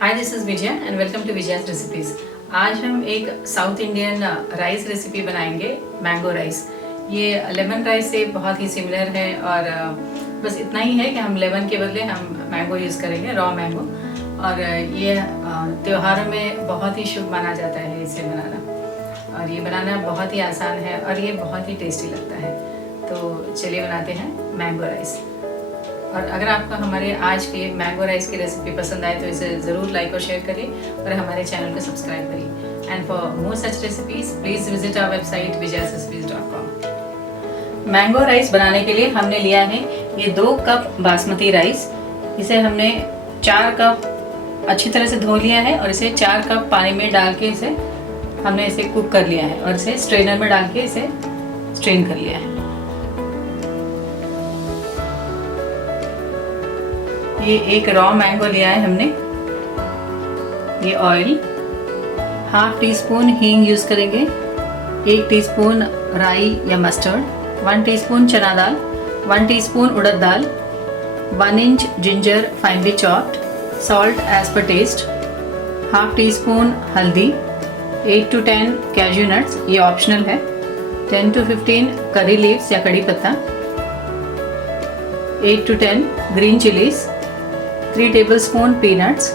Hi, this is Vijay and welcome to Vijaya's recipes. आज हम एक साउथ इंडियन राइस रेसिपी बनाएंगे, मैंगो राइस। ये लेमन राइस से बहुत ही सिमिलर है और बस इतना ही है कि हम लेमन के बदले हम मैंगो यूज़ करेंगे, रॉ मैंगो। और ये त्योहारों में बहुत ही शुभ माना जाता है इसे बनाना, और ये बनाना बहुत ही आसान है और ये बहुत ही टेस्टी लगता है। तो चलिए बनाते हैं मैंगो राइस। और अगर आपको हमारे आज के मैंगो राइस की रेसिपी पसंद आए तो इसे ज़रूर लाइक और शेयर करिए और हमारे चैनल को सब्सक्राइब करिए। And for more such recipes please visit our website vijayasrecipes.com। Mango rice बनाने के लिए हमने लिया है ये 2 कप बासमती राइस। इसे हमने 4 कप अच्छी तरह से धो लिया है और इसे 4 कप पानी में डाल के हमने इसे कुक कर लिया है और इसे स्ट्रेनर में डाल के इसे स्ट्रेन कर लिया है। ये एक रॉ मैंगो लिया है हमने। ये ऑयल, हाफ टी स्पून हींग यूज़ करेंगे, 1 टीस्पून राई या मस्टर्ड, 1 टीस्पून चना दाल, 1 टीस्पून उड़द दाल, 1 inch ginger finally chopped, salt as per taste, half teaspoon हल्दी, 8 to 10 कैश्यू नट्स, ये ऑप्शनल है, 10 to 15 करी लीव्स या कड़ी पत्ता, 8 to 10 green chillies, 3 tablespoon peanuts,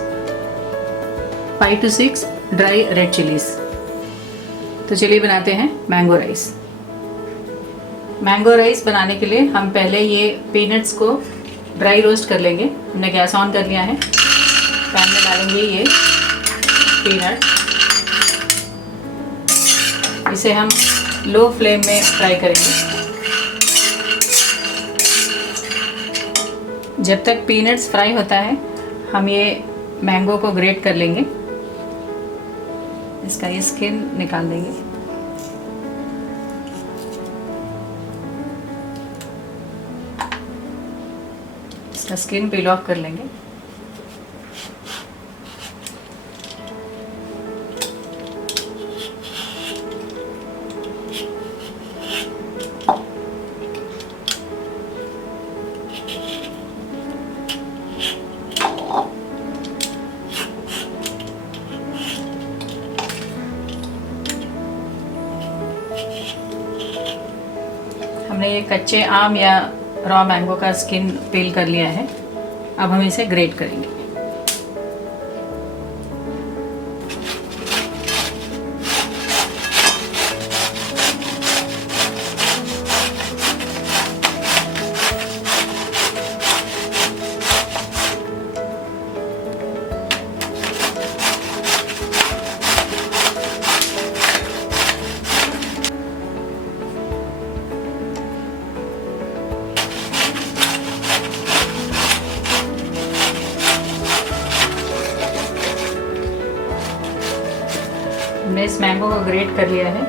5 to 6 dry red chillies. तो चलिए बनाते हैं मैंगो राइस। मैंगो राइस बनाने के लिए हम पहले ये पीनट्स को ड्राई रोस्ट कर लेंगे। हमने गैस ऑन कर लिया है, पैन में डालेंगे ये पीनट। इसे हम लो फ्लेम में फ्राई करेंगे। जब तक पीनट्स फ्राई होता है हम ये मैंगो को ग्रेट कर लेंगे। इसका ये स्किन निकाल देंगे। इसका स्किन पील ऑफ कर लेंगे। हमने ये कच्चे आम या रॉ मैंगो का स्किन पील कर लिया है। अब हम इसे ग्रेट करेंगे। हमने इस मैंगो को ग्रेट कर लिया है।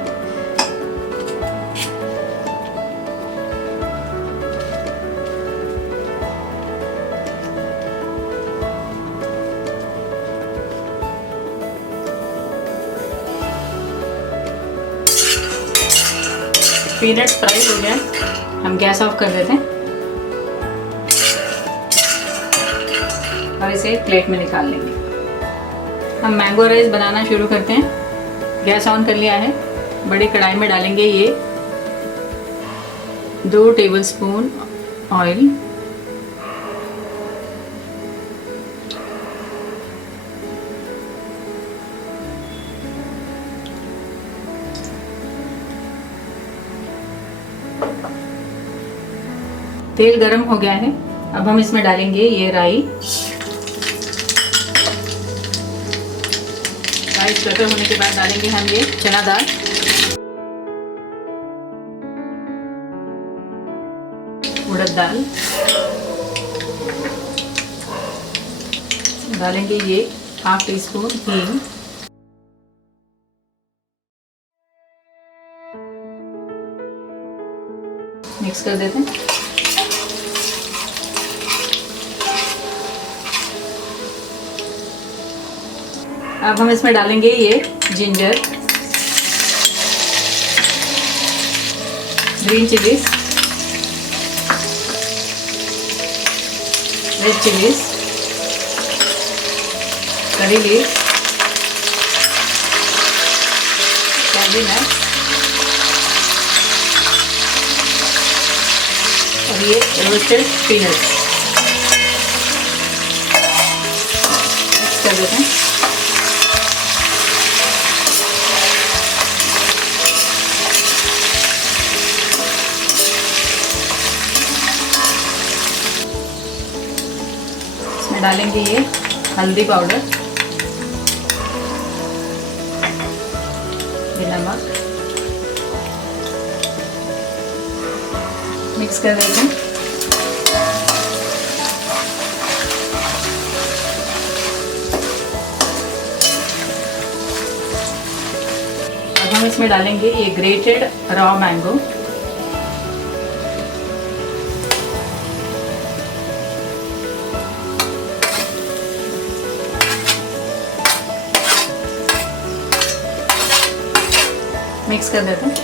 पीनट्स फ्राई हो गया, हम गैस ऑफ कर देते हैं और इसे एक प्लेट में निकाल लेंगे। हम मैंगो राइस बनाना शुरू करते हैं। गैस ऑन कर लिया है। बड़ी कढ़ाई में डालेंगे ये 2 टेबलस्पून ऑयल, तेल गरम हो गया है। अब हम इसमें डालेंगे ये राई। राइस कटर होने के बाद डालेंगे हम ये चना दाल, उड़द दाल, डालेंगे ये हाफ टी स्पून हींग, मिक्स कर देते हैं। अब हम इसमें डालेंगे ये ginger, green chillies, red chillies, curry leaves, carry nuts और ये रोस्टेड पीनट्स मिक्स कर देते हैं। इसमें डालेंगे ये हल्दी पाउडर, ये नमक, मिक्स कर देते हैं। अब हम इसमें डालेंगे ये ग्रेटेड रॉ मैंगो, मिक्स कर देते हैं।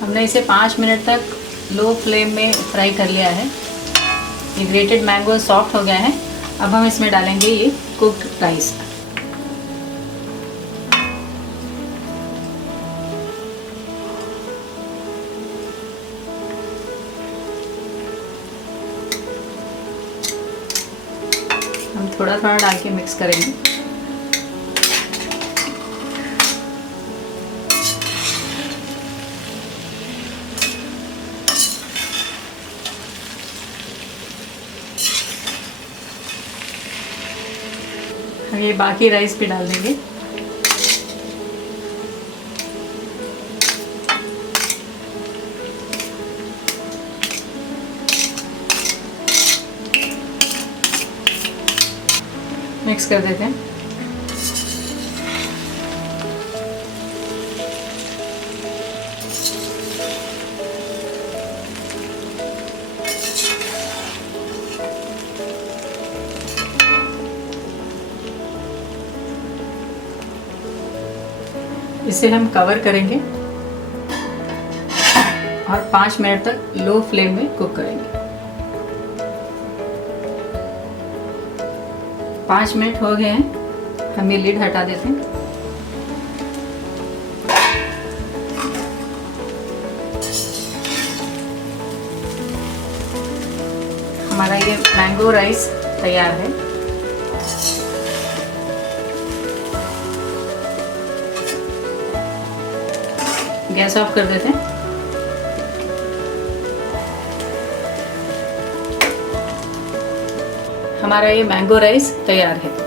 हमने इसे 5 मिनट तक लो फ्लेम में फ्राई कर लिया है। ये ग्रेटेड मैंगो सॉफ्ट हो गया है। अब हम इसमें डालेंगे ये कुक्ड राइस। हम थोड़ा थोड़ा डाल के मिक्स करेंगे। हम ये बाकी राइस भी डाल देंगे। मिक्स कर देते हैं। इसे हम कवर करेंगे और 5 मिनट तक लो फ्लेम में कुक करेंगे। 5 मिनट हो गए हैं, हम ये लिड हटा देते हैं। हमारा ये मैंगो राइस तैयार है। गैस ऑफ कर देते हैं। हमारा ये मैंगो राइस तैयार है।